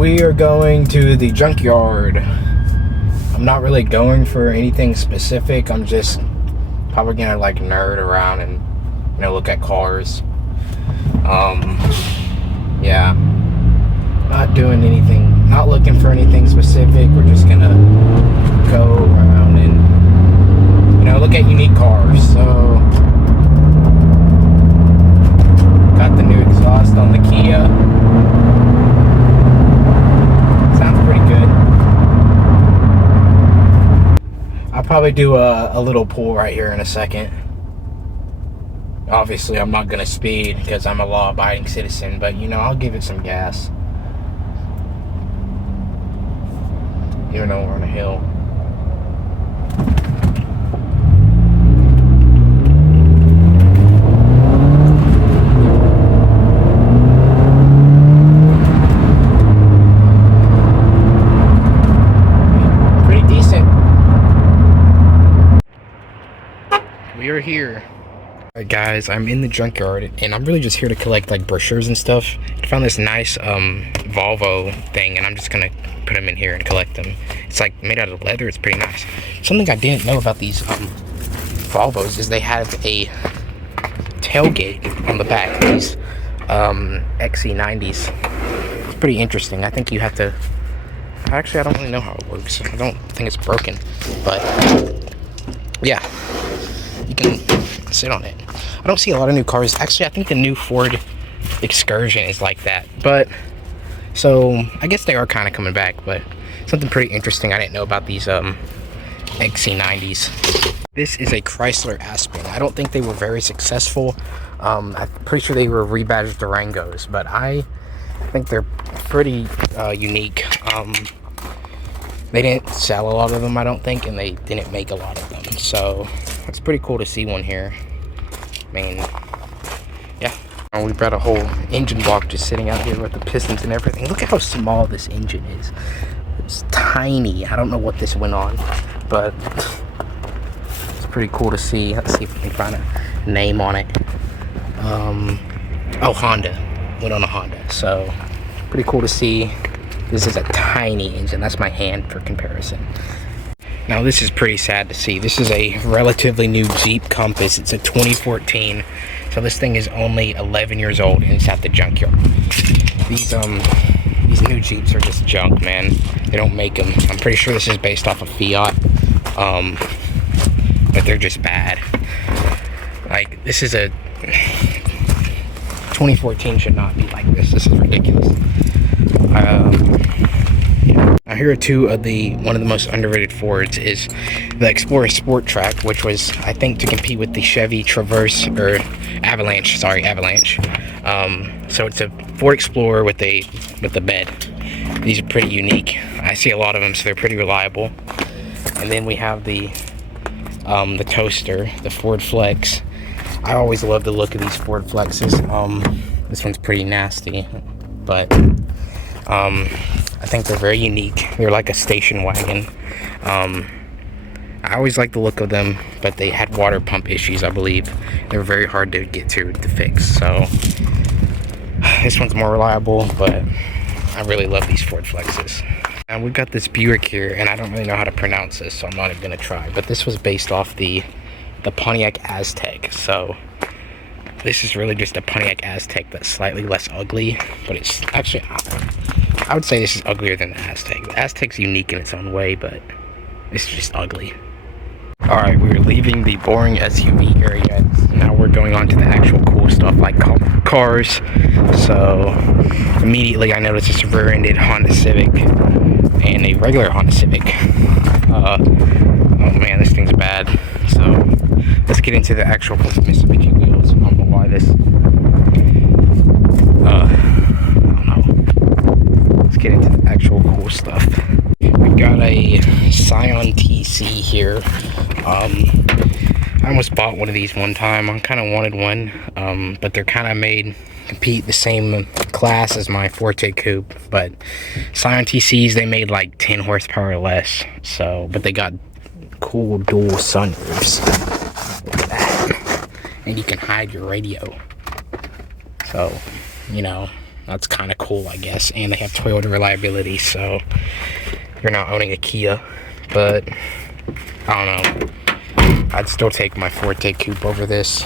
We are going to the junkyard. I'm not really going for anything specific. I'm just probably gonna like nerd around and look at cars. Yeah, not doing anything, not looking for anything specific. We're just gonna go around and look at unique cars. So got the new exhaust on the Kia. Sounds pretty good. I'll probably do a little pull right here in a second. Obviously, I'm not gonna speed because I'm a law-abiding citizen, but I'll give it some gas. Even though we're on a hill. Pretty decent. We are here. Alright guys, I'm in the junkyard and I'm really just here to collect like brochures and stuff. I found this nice Volvo thing and I'm just gonna put them in here and collect them. It's like made out of leather. It's pretty nice. Something I didn't know about these Volvos is they have a tailgate on the back. These XC90s. It's pretty interesting. I think you have to, actually I don't really know how it works. I don't think it's broken, but yeah, you can sit on it. I don't see a lot of new cars. Actually, I think the new Ford Excursion is like that. But so I guess they are kind of coming back. But something pretty interesting I didn't know about these XC90s. This is a Chrysler Aspen. I don't think they were very successful. I'm pretty sure they were rebadged Durangos, but I think they're pretty unique. They didn't sell a lot of them, I don't think, and they didn't make a lot of them. So it's pretty cool to see one here. I mean, yeah. We've got a whole engine block just sitting out here with the pistons and everything. Look at how small this engine is. It's tiny. I don't know what this went on, but it's pretty cool to see. Let's see if we can find a name on it. Oh, Honda. Went on a Honda. So pretty cool to see. This is a tiny engine. That's my hand for comparison. Now this is pretty sad to see. This is a relatively new Jeep Compass. It's a 2014. So this thing is only 11 years old and it's at the junkyard. These new Jeeps are just junk, man. They don't make them. I'm pretty sure this is based off of Fiat. But they're just bad. Like, this is a 2014 should not be like this. This is ridiculous. Now here are two of one of the most underrated Fords is the Explorer Sport Track, which was, I think, to compete with the Chevy Traverse, or Avalanche, sorry, Avalanche. So it's a Ford Explorer with the bed. These are pretty unique. I see a lot of them, so they're pretty reliable. And then we have the Toaster, the Ford Flex. I always love the look of these Ford Flexes. This one's pretty nasty, but I think they're very unique. They're like a station wagon. I always like the look of them, but they had water pump issues, I believe. They're very hard to get to fix, so this one's more reliable, but I really love these Ford Flexes. And we've got this Buick here, and I don't really know how to pronounce this, so I'm not even gonna try, but this was based off the Pontiac Aztek. So this is really just a Pontiac Aztek that's slightly less ugly, but it's actually, I would say this is uglier than the Aztek. The Aztek's unique in its own way, but it's just ugly. Alright, we're leaving the boring SUV area. Now we're going on to the actual cool stuff like cars. So immediately I noticed this rear-ended Honda Civic and a regular Honda Civic. Oh man, this thing's bad. So let's get into the actual Mitsubishi wheels. I don't know why this. I don't know. Let's get into the actual cool stuff. We got a Scion TC here. I almost bought one of these one time. I kind of wanted one, but they're kind of made compete the same class as my Forte Coupe. But Scion TCs, they made like 10 horsepower less. So, but they got cool dual sunroofs. Look at that. And you can hide your radio. So, That's kind of cool, I guess. And they have Toyota reliability, so you're not owning a Kia. But I don't know. I'd still take my Forte Coupe over this.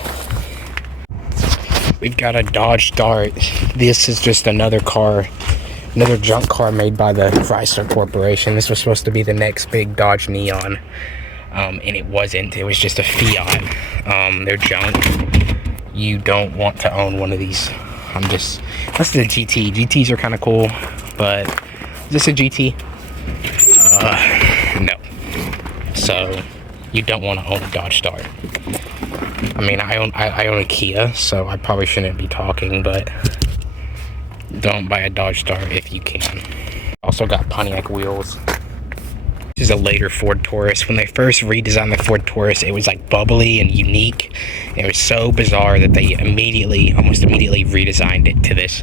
We've got a Dodge Dart. This is just another car, another junk car made by the Chrysler Corporation. This was supposed to be the next big Dodge Neon, and it wasn't. It was just a Fiat. They're junk. You don't want to own one of these. That's the GT. GTs are kind of cool, but is this a GT? No. So you don't want to own a Dodge Dart. I mean, I own a Kia, so I probably shouldn't be talking, but don't buy a Dodge Dart if you can. Also got Pontiac wheels. This is a later Ford Taurus. When they first redesigned the Ford Taurus, it was like bubbly and unique. It was so bizarre that they almost immediately redesigned it to this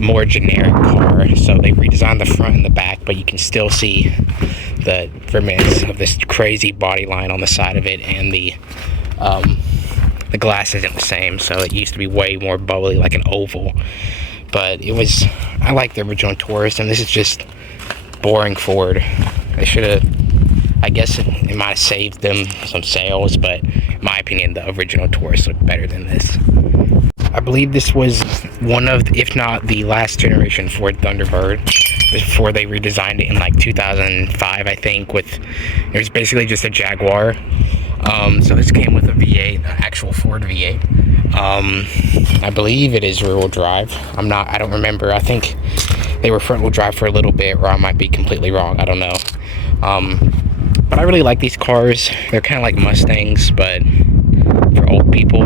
more generic car. So they redesigned the front and the back, but you can still see the remnants of this crazy body line on the side of it, and the glass isn't the same. So it used to be way more bubbly, like an oval. But I like the original Taurus, and this is just boring Ford. They should have, I guess it might have saved them some sales, but in my opinion, the original Taurus looked better than this. I believe this was one of, if not the last generation Ford Thunderbird, before they redesigned it in like 2005, I think. It was basically just a Jaguar. So this came with a V8, an actual Ford V8. I believe it is rear-wheel drive. I don't remember. I think they were front-wheel drive for a little bit, or I might be completely wrong. I don't know. But I really like these cars. They're kind of like Mustangs, but for old people.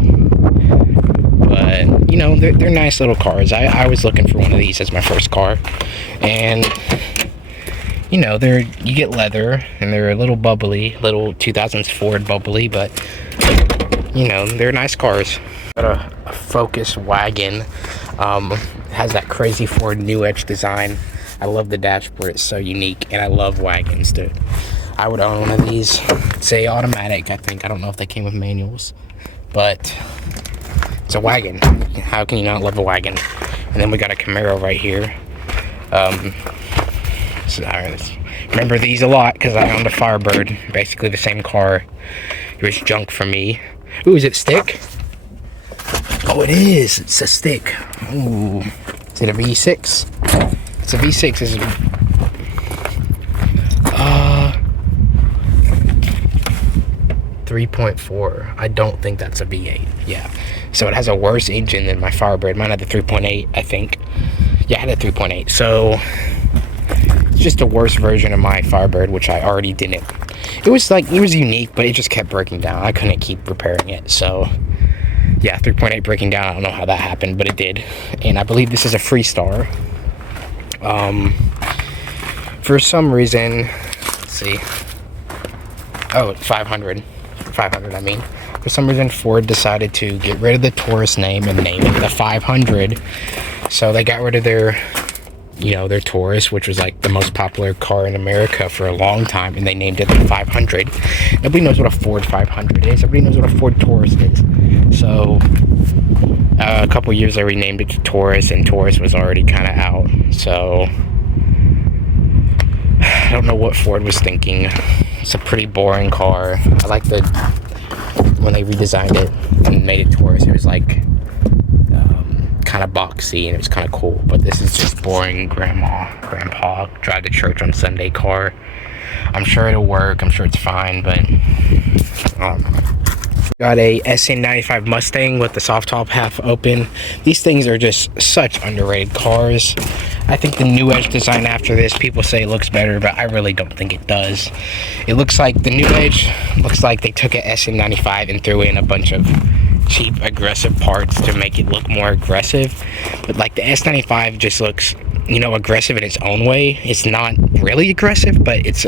But, you know, they're nice little cars. I was looking for one of these as my first car. And, you know, you get leather, and they're a little bubbly, little 2000s Ford bubbly, but, you know, they're nice cars. Got a Focus wagon. Has that crazy Ford New Edge design. I love the dashboard. It's so unique, and I love wagons, dude. I would own one of these. It's a automatic, I think. I don't know if they came with manuals, but it's a wagon. How can you not love a wagon? And then we got a Camaro right here. So I remember these a lot because I owned a Firebird, basically the same car. It was junk for me. Ooh, is it stick? Oh, it is. It's a stick. Ooh, is it a V6? It's a V6. Is it? 3.4. I don't think that's a V8. Yeah. So it has a worse engine than my Firebird. Mine had the 3.8, I think. Yeah, I had a 3.8. So it's just a worse version of my Firebird, which I already didn't. It was unique, but it just kept breaking down. I couldn't keep repairing it. So yeah, 3.8 breaking down. I don't know how that happened, but it did. And I believe this is a Freestar. For some reason, let's see. Oh, 500. 500, I mean. For some reason, Ford decided to get rid of the Taurus name and name it the 500. So they got rid of their Taurus, which was like the most popular car in America for a long time, and they named it the 500. Nobody knows what a Ford 500 is. Everybody knows what a Ford Taurus is. So a couple years they renamed it to Taurus, and Taurus was already kind of out. So I don't know what Ford was thinking. It's a pretty boring car. I like when they redesigned it and made it Taurus, it was like kind of boxy, and it was kind of cool. But this is just boring grandpa drive to church on Sunday car. I'm sure it'll work. I'm sure it's fine, but got a SN95 Mustang with the soft top half open. These things are just such underrated cars. I think the New Edge design after this, people say it looks better, but I really don't think it does. It looks like the New Edge looks like they took a SN95 and threw in a bunch of cheap aggressive parts to make it look more aggressive. But like the S95 just looks, you know, aggressive in its own way. It's not really aggressive, but it's,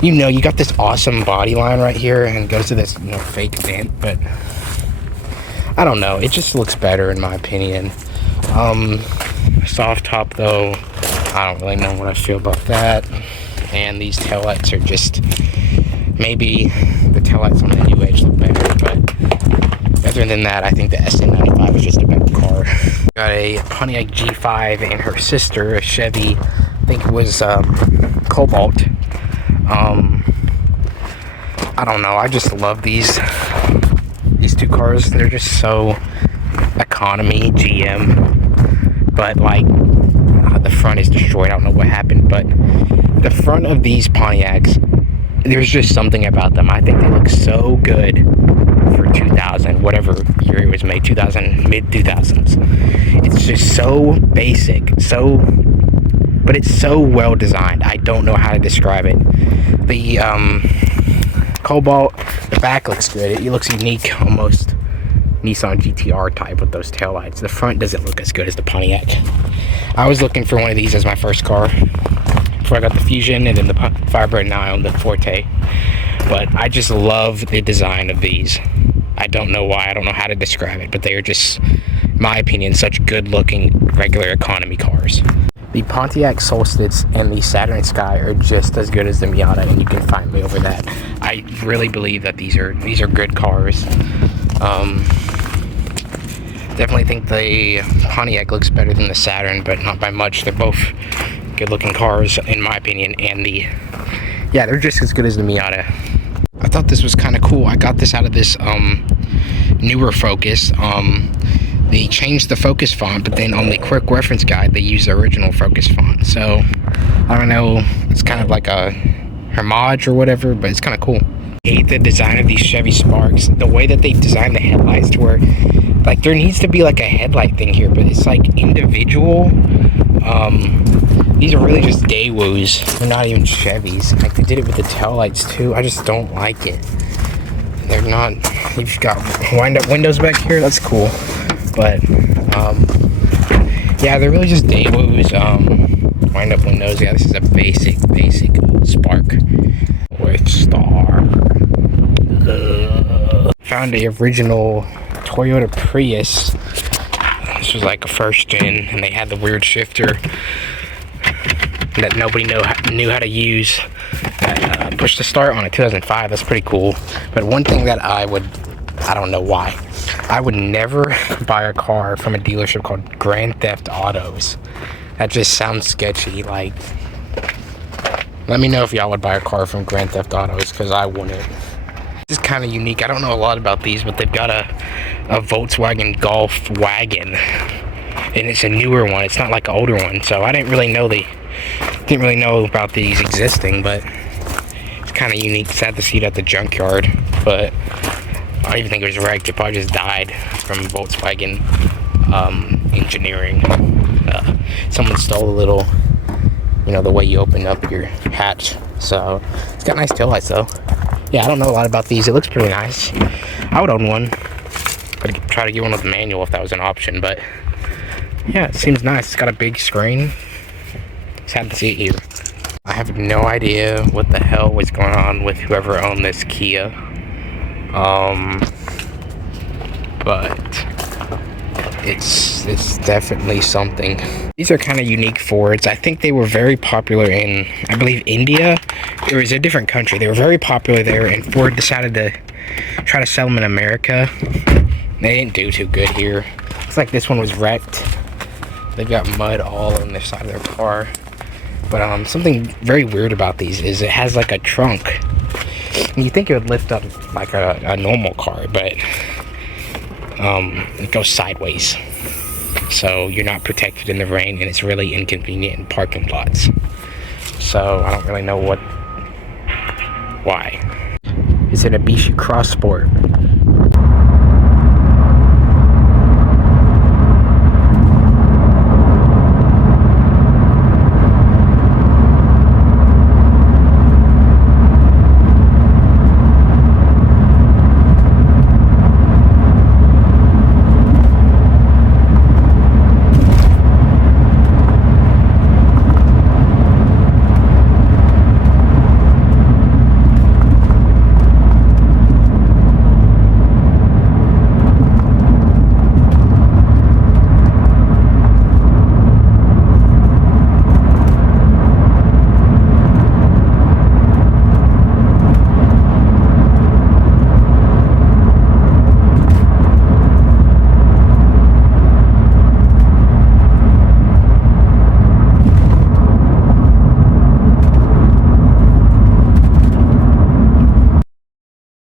you know, you got this awesome body line right here and it goes to this, you know, fake vent, but I don't know, it just looks better in my opinion. Soft top though, I don't really know what I feel about that. And these taillights are just, maybe the taillights on the New Edge look better, but other than that, I think the SN95 is just a better car. Got a Pontiac G5 and her sister, a Chevy, I think it was Cobalt. I don't know, I just love these two cars. They're just so economy GM, but like the front is destroyed. I don't know what happened, but the front of these Pontiacs, there's just something about them. I think they look so good for 2000, whatever year it was made, 2000, mid 2000s. It's just so basic, but it's so well designed. I don't know how to describe it. The Cobalt, the back looks good. It looks unique, almost Nissan GTR type with those taillights. The front doesn't look as good as the Pontiac. I was looking for one of these as my first car before I got the Fusion and then the Firebird. Now I own the Forte. But I just love the design of these. I don't know why. I don't know how to describe it, but they are just, in my opinion, such good looking regular economy cars. The Pontiac Solstice and the Saturn Sky are just as good as the Miata, and you can find me over that. I really believe that these are good cars. Definitely think the Pontiac looks better than the Saturn, but not by much. They're both good looking cars in my opinion, and they're just as good as the Miata. I thought this was kind of cool. I got this out of this newer Focus. They changed the Focus font, but then on the quick reference guide they used the original Focus font. So I don't know, it's kind of like a homage or whatever, but it's kind of cool. I hate the design of these Chevy Sparks. The way that they designed the headlights to where, like, there needs to be like a headlight thing here, but it's like individual. These are really just Daewoo's. They're not even Chevys. Like, they did it with the taillights too. I just don't like it. They're not. You've got wind-up windows back here. That's cool, but yeah, they're really just Daewoo's wind-up windows. Yeah, this is a basic Spark with Star. Found the original Toyota Prius. This was like a first gen, and they had the weird shifter that nobody knew how to use. Push to start on a 2005. That's pretty cool. But one thing that I don't know why, I would never buy a car from a dealership called Grand Theft Autos. That just sounds sketchy. Like, let me know if y'all would buy a car from Grand Theft Autos, because I wouldn't. This is kind of unique. I don't know a lot about these, but they've got a Volkswagen Golf wagon, and it's a newer one. It's not like an older one, so I didn't really know about these existing, but it's kind of unique. Sad to see it at the junkyard, but I don't even think it was wrecked. It probably just died from Volkswagen engineering. Someone stole a little, the way you open up your hatch. So it's got nice taillights though. Yeah, I don't know a lot about these. It looks pretty nice. I would own one. I'd try to get one with a manual if that was an option, but yeah, it seems nice. It's got a big screen. Sad to see it here. I have no idea what the hell was going on with whoever owned this Kia. But it's definitely something. These are kind of unique Fords. I think they were very popular in, I believe, India. It was a different country. They were very popular there, and Ford decided to try to sell them in America. They didn't do too good here. Looks like this one was wrecked. They've got mud all on the side of their car. But something very weird about these is it has like a trunk. And you think it would lift up like a normal car, but it goes sideways. So you're not protected in the rain, and it's really inconvenient in parking lots. So I don't really know why. It's an Mitsubishi Cross Sport.